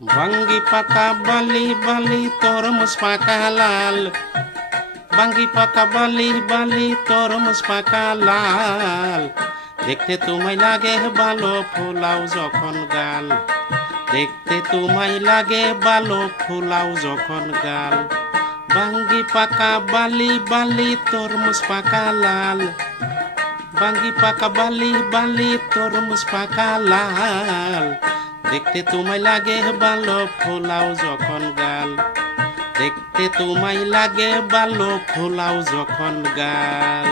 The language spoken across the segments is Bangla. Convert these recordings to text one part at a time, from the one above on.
ভাঙ্গি পাকা বালি বালি তরমুজ পাকা লাল, ভাঙ্গি পাকা বালি বালি তরমুজ পাকা লাল। দেখতে তোমায় লাগে ভালো ফুলাও যখন গাল, দেখতে তোমায় লাগে ভালো ফুলাও যখন গাল। ভাঙ্গি পাকা বালি বালি তরমুজ পাকা লাল, ভাঙ্গি পাকা বালি বালি তরমুজ পাকা লাল। দেখতে তোমায় লাগে ভালো ফুলাও যখন গাল, দেখতে তোমায় লাগে ভালো ফুলাও যখন গাল।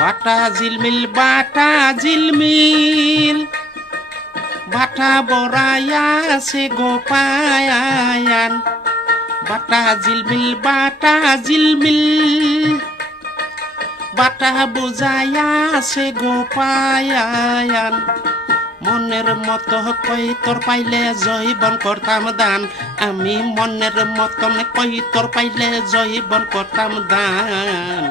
বাটা ঝিলমিল বাটা ঝিলমিল, বাটা বড়াইয়া আছে গোপায়ান। বাটা ঝিলমিল বাটা ঝিলমিল, বাটা বুঝাইয়া আছে গোপায়ান। মনের মতো কই তোর পাইলে জৈবন করতাম দান, আমি মনের মতন কই তোর পাইলে জৈবন করতাম দান।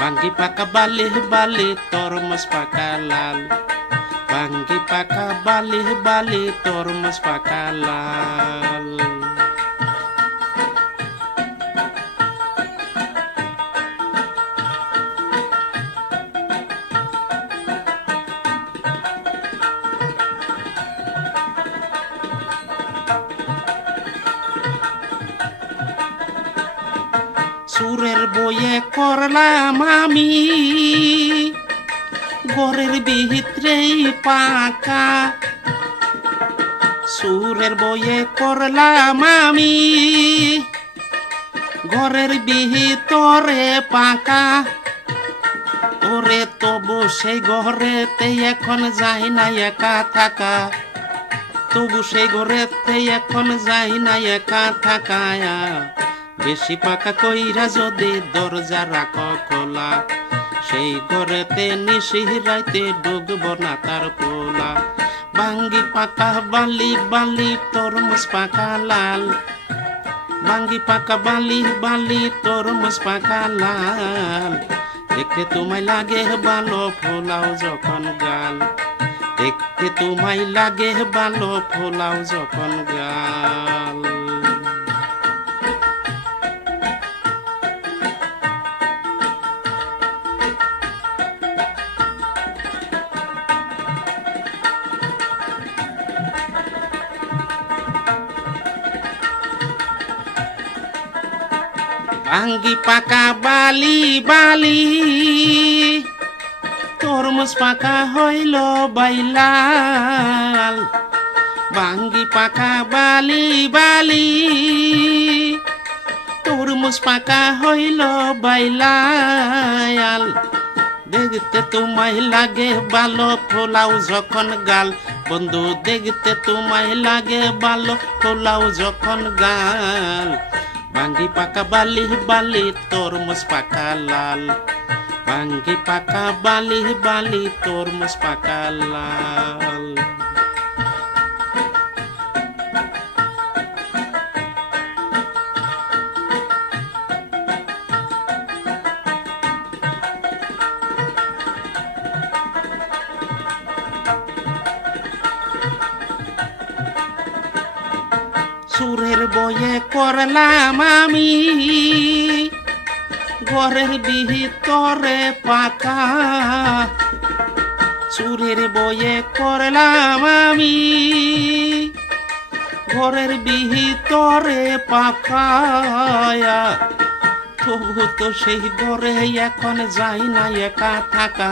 ভাঙ্গি পাকা বালি বালি তরমুজ পাকা লাল, ভাঙ্গি পাকা বালি বালি তরমুজ পাকা লাল। সুরের বইয়ে করলাম আমি ঘরের ভিতরেই পাকা, সুরের বইয়ে করলাম আমি ঘরের ভিতরে পাকা। ওরে তবু সেই ঘরেতে এখন যাই না একা থাকা, তবু সেই ঘরেতে এখন যাই না একা থাকায়া। বেশি পাকা কইরা যদি দরজা রাখো খোলা, সেই ঘরেতে নিশিরাইতে ডুবব না তার পোলা। ভাঙ্গি পাকা বালি বালি তরমুজ পাকা লাল, ভাঙ্গি পাকা বালি বালি তরমুজ পাকা লাল। দেখতে তোমায় লাগে ভালো ফুলাও যখন গাল, দেখতে তোমায় লাগে ভালো ফুলাও যখন গাল। ভাঙ্গি পাকা বালি বালি তরমুজ পাকা হইল বাইলাল, ভাঙ্গি পাকা বালি বালি তরমুজ পাকা হইল বাইলাল। দেখতে তোমায় লাগে ভালো ফোলাও যখন গাল, বন্ধু দেখতে তোমায় লাগে ভালো ফোলাও যখন গাল। ভাঙ্গি পাকা বালি বালি তরমুজ পাকা লাল, ভাঙ্গি পাকা বালি বালি তরমুজ পাকা লাল। সুরের বইয়ে করলাম আমি ঘরের ভিতরে পাকা, সুরের বইয়ে করলাম আমি ঘরের ভিতরে পাকা। তবু তো সেই ঘরে এখন যাই না একা থাকা,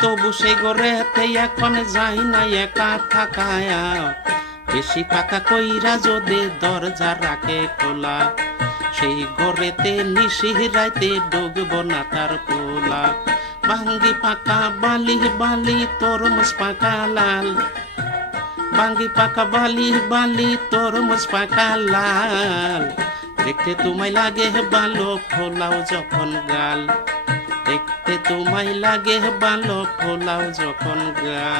তবু সেই ঘরেতে এখন যাই না একা থাকায়া। বেশি পাকা কইরা যদি দরজা রাখে খোলা, সেই ঘরেতে নিশিরাইতে ডুবব না তার পোলা। ভাঙ্গি পাকা বালি বালি তরমুজ পাকা লাল, ভাঙ্গি পাকা বালি বালি তরমুজ পাকা লাল। দেখতে তোমায় লাগে ভালো ফোলাও যখন গাল, দেখতে তোমায় লাগে ভালো ফোলাও যখন গাল।